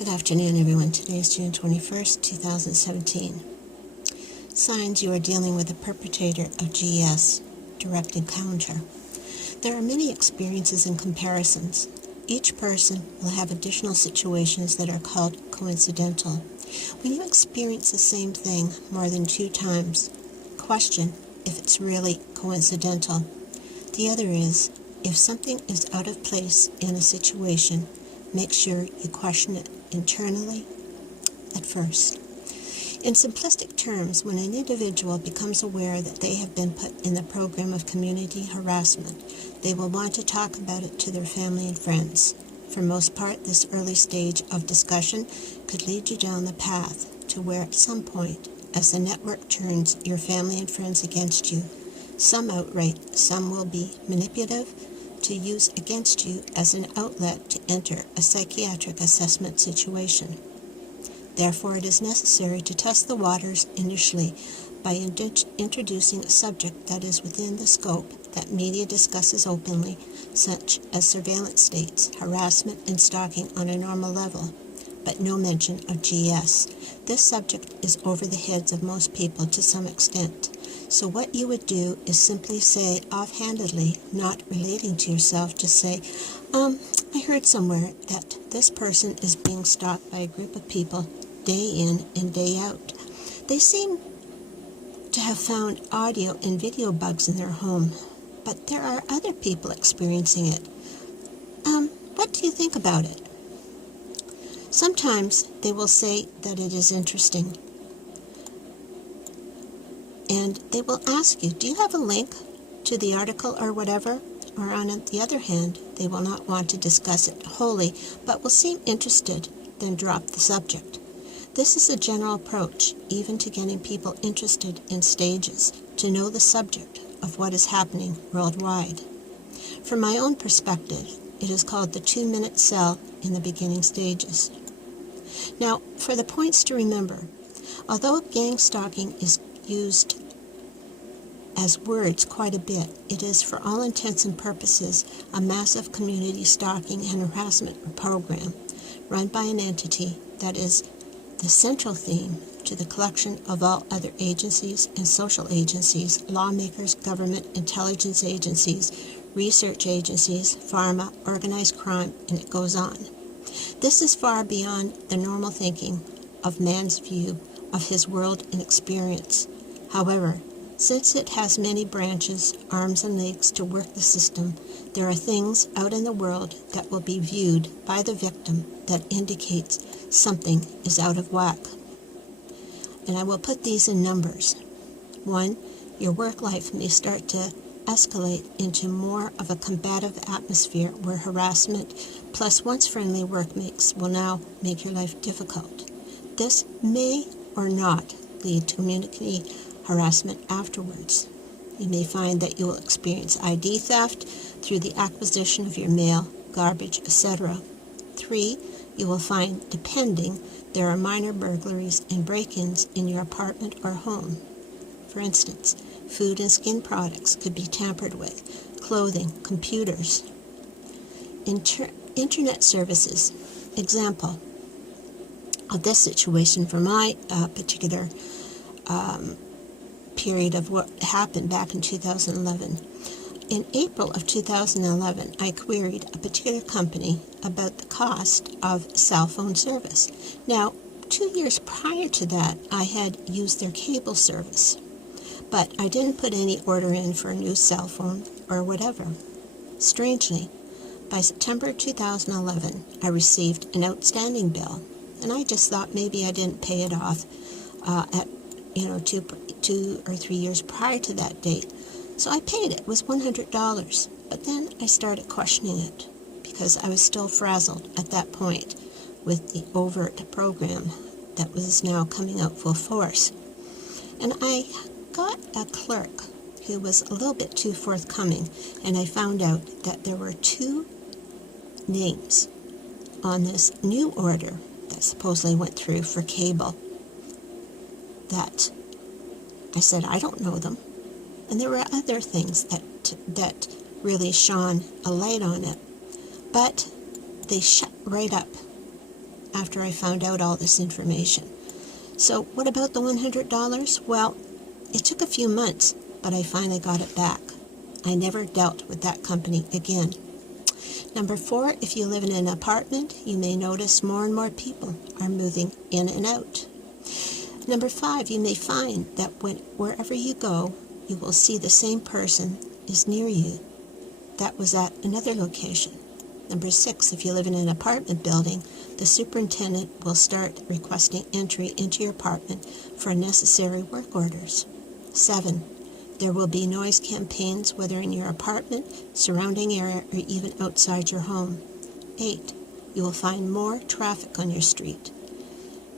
Good afternoon, everyone. Today is June 21st, 2017. Signs you are dealing with a perpetrator of GS, direct encounter. There are many experiences and comparisons. Each person will have additional situations that are called coincidental. When you experience the same thing more than 2 times, question if it's really coincidental. The other is, if something is out of place in a situation, make sure you question it internally at first. In simplistic terms, when an individual becomes aware that they have been put in the program of community harassment, they will want to talk about it to their family and friends. For most part, this early stage of discussion could lead you down the path to where at some point, as the network turns your family and friends against you, some outright, some will be manipulative, to use against you as an outlet to enter a psychiatric assessment situation. Therefore, it is necessary to test the waters initially by introducing a subject that is within the scope that media discusses openly, such as surveillance states, harassment, and stalking on a normal level, but no mention of GS. This subject is over the heads of most people to some extent. So what you would do is simply say offhandedly, not relating to yourself, just say, I heard somewhere that this person is being stalked by a group of people day in and day out. They seem to have found audio and video bugs in their home, but there are other people experiencing it. What do you think about it? Sometimes they will say that it is interesting. And they will ask you, do you have a link to the article or whatever? Or on the other hand, they will not want to discuss it wholly, but will seem interested, then drop the subject. This is a general approach, even to getting people interested in stages, to know the subject of what is happening worldwide. From my own perspective, it is called the 2-minute cell in the beginning stages. Now, for the points to remember, although gang stalking is used as words quite a bit, it is for all intents and purposes a massive community stalking and harassment program run by an entity that is the central theme to the collection of all other agencies and social agencies, lawmakers, government, intelligence agencies, research agencies, pharma, organized crime, and it goes on. This is far beyond the normal thinking of man's view of his world and experience. However, since it has many branches, arms, and legs to work the system, there are things out in the world that will be viewed by the victim that indicates something is out of whack. And I will put these in numbers. 1, your work life may start to escalate into more of a combative atmosphere where harassment plus once friendly workmates will now make your life difficult. This may or not lead to community harassment afterwards. You may find that you will experience ID theft through the acquisition of your mail, garbage, etc. 3, you will find, depending, there are minor burglaries and break-ins in your apartment or home. For instance, food and skin products could be tampered with, clothing, computers. Internet services. Example of this situation for my particular period of what happened back in 2011. In April of 2011, I queried a particular company about the cost of cell phone service. Now, 2 years prior to that, I had used their cable service, but I didn't put any order in for a new cell phone or whatever. Strangely, by September 2011, I received an outstanding bill, and I just thought maybe I didn't pay it off at 2 or 3 years prior to that date. So I paid it. It was $100. But then I started questioning it because I was still frazzled at that point with the overt program that was now coming out full force. And I got a clerk who was a little bit too forthcoming, and I found out that there were 2 names on this new order that supposedly went through for cable that I said, I don't know them. And there were other things that really shone a light on it. But they shut right up. after I found out all this information. So what about the $100? Well, it took a few months, but I finally got it back. I never dealt with that company again. Number 4, if you live in an apartment, you may notice more and more people are moving in and out. Number 5, you may find that wherever you go, you will see the same person is near you that was at another location. Number 6, if you live in an apartment building, the superintendent will start requesting entry into your apartment for necessary work orders. 7, there will be noise campaigns, whether in your apartment, surrounding area, or even outside your home. 8, you will find more traffic on your street.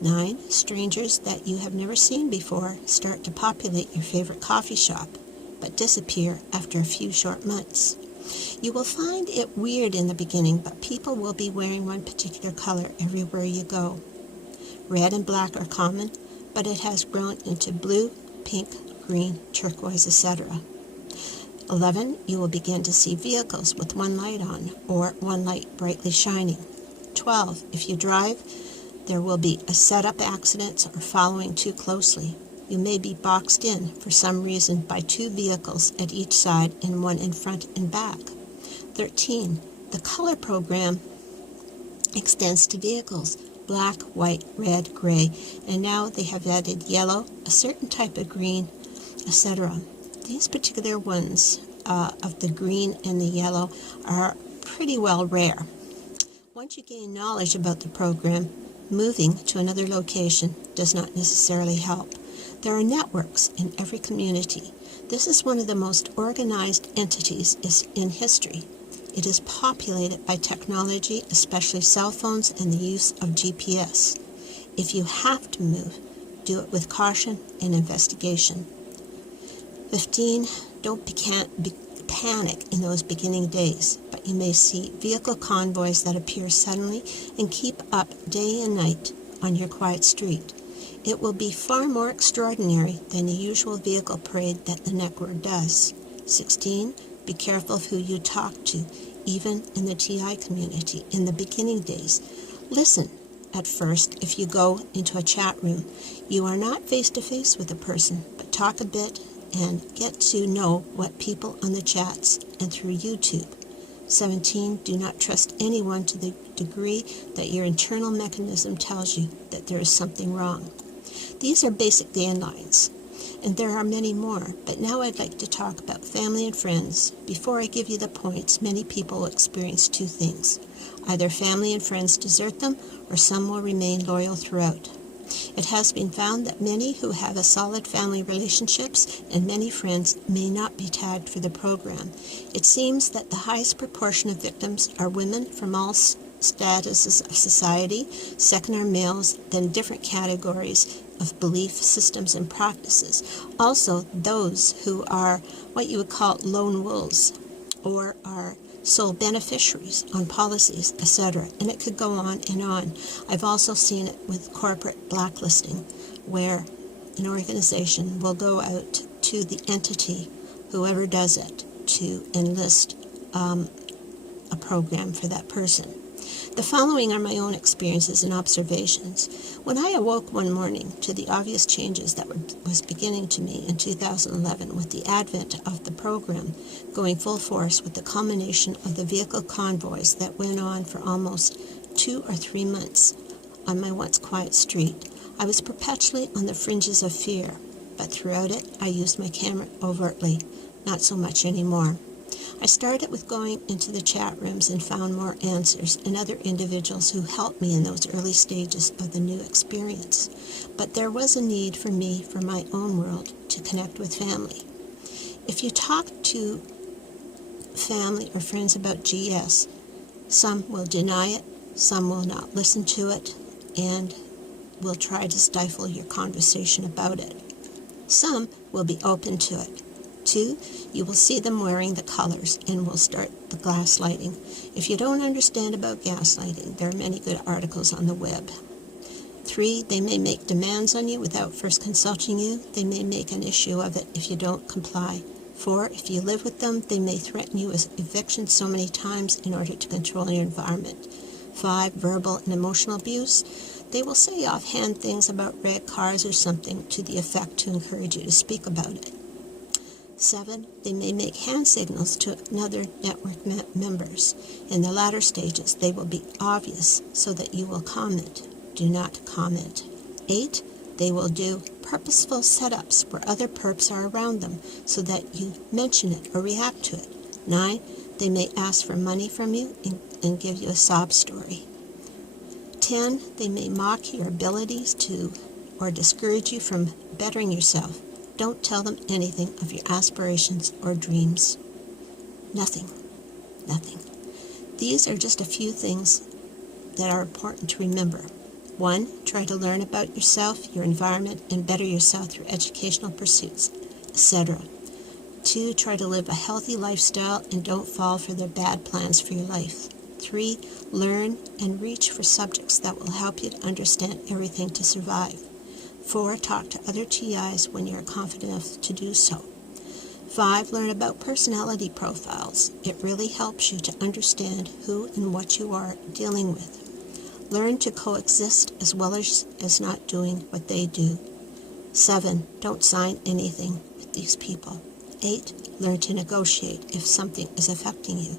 9, strangers that you have never seen before start to populate your favorite coffee shop, but disappear after a few short months. You will find it weird in the beginning, but people will be wearing one particular color everywhere you go. Red and black are common, but it has grown into blue, pink, green, turquoise, etc. 11, you will begin to see vehicles with one light on, or one light brightly shining. 12, if you drive, there will be a setup accidents or following too closely. You may be boxed in for some reason by 2 vehicles at each side and one in front and back. 13, the color program extends to vehicles: black, white, red, gray, and now they have added yellow, a certain type of green, etc. These particular ones of the green and the yellow are pretty well rare. Once you gain knowledge about the program, moving to another location does not necessarily help. There are networks in every community. This is one of the most organized entities in history. It is populated by technology, especially cell phones and the use of GPS. If you have to move, do it with caution and investigation. 15, don't panic in those beginning days, but you may see vehicle convoys that appear suddenly and keep up day and night on your quiet street. It will be far more extraordinary than the usual vehicle parade that the network does. 16, be careful of who you talk to, even in the TI community in the beginning days. Listen at first if you go into a chat room. You are not face-to-face with a person, but talk a bit and get to know what people on the chats and through YouTube. 17, do not trust anyone to the degree that your internal mechanism tells you that there is something wrong. These are basic guidelines, and there are many more, but now I'd like to talk about family and friends. Before I give you the points, many people will experience 2 things. Either family and friends desert them, or some will remain loyal throughout. It has been found that many who have a solid family relationships and many friends may not be tagged for the program. It seems that the highest proportion of victims are women from all statuses of society, second are males, then different categories of belief systems and practices. Also, those who are what you would call lone wolves or are sole beneficiaries on policies, etc. And it could go on and on. I've also seen it with corporate blacklisting, where an organization will go out to the entity, whoever does it, to enlist a program for that person. The following are my own experiences and observations. When I awoke one morning to the obvious changes that was beginning to me in 2011 with the advent of the program going full force with the culmination of the vehicle convoys that went on for almost 2 or 3 months on my once quiet street, I was perpetually on the fringes of fear, but throughout it I used my camera overtly, not so much anymore. I started with going into the chat rooms and found more answers and other individuals who helped me in those early stages of the new experience. But there was a need for me, for my own world, to connect with family. If you talk to family or friends about GS, some will deny it, some will not listen to it, and will try to stifle your conversation about it. Some will be open to it. 2, you will see them wearing the colors and will start the gaslighting. If you don't understand about gaslighting, there are many good articles on the web. 3, they may make demands on you without first consulting you. They may make an issue of it if you don't comply. 4, if you live with them, they may threaten you with eviction so many times in order to control your environment. 5, verbal and emotional abuse. They will say offhand things about red cars or something to the effect to encourage you to speak about it. 7, they may make hand signals to other network members. In the latter stages, they will be obvious so that you will comment. Do not comment. 8, they will do purposeful setups where other perps are around them so that you mention it or react to it. 9, they may ask for money from you and give you a sob story. 10, they may mock your abilities to or discourage you from bettering yourself. Don't tell them anything of your aspirations or dreams. Nothing. Nothing. These are just a few things that are important to remember. 1, try to learn about yourself, your environment, and better yourself through educational pursuits, etc. 2, try to live a healthy lifestyle and don't fall for their bad plans for your life. 3, learn and reach for subjects that will help you to understand everything to survive. 4, talk to other TIs when you're confident enough to do so. 5, learn about personality profiles. It really helps you to understand who and what you are dealing with. Learn to coexist as well as not doing what they do. 7, don't sign anything with these people. 8, learn to negotiate if something is affecting you.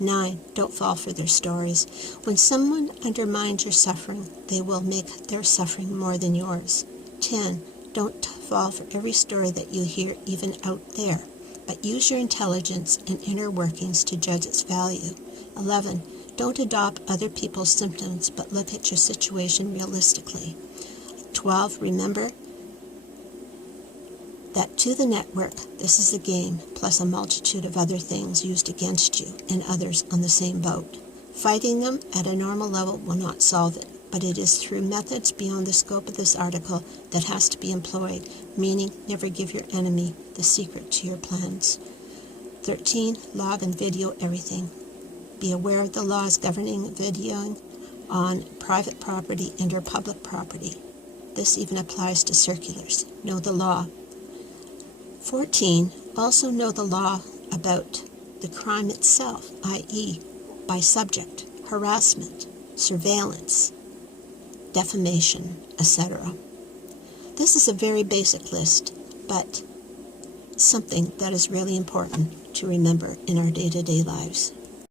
9, don't fall for their stories. When someone undermines your suffering, they will make their suffering more than yours. 10, don't fall for every story that you hear even out there, but use your intelligence and inner workings to judge its value. 11, don't adopt other people's symptoms, but look at your situation realistically. 12, remember that to the network, this is a game, plus a multitude of other things used against you and others on the same boat. Fighting them at a normal level will not solve it, but it is through methods beyond the scope of this article that has to be employed, meaning never give your enemy the secret to your plans. 13, log and video everything. Be aware of the laws governing videoing on private property and or public property. This even applies to circulars. Know the law. 14, also know the law about the crime itself, i.e., by subject, harassment, surveillance, defamation, etc. This is a very basic list, but something that is really important to remember in our day-to-day lives.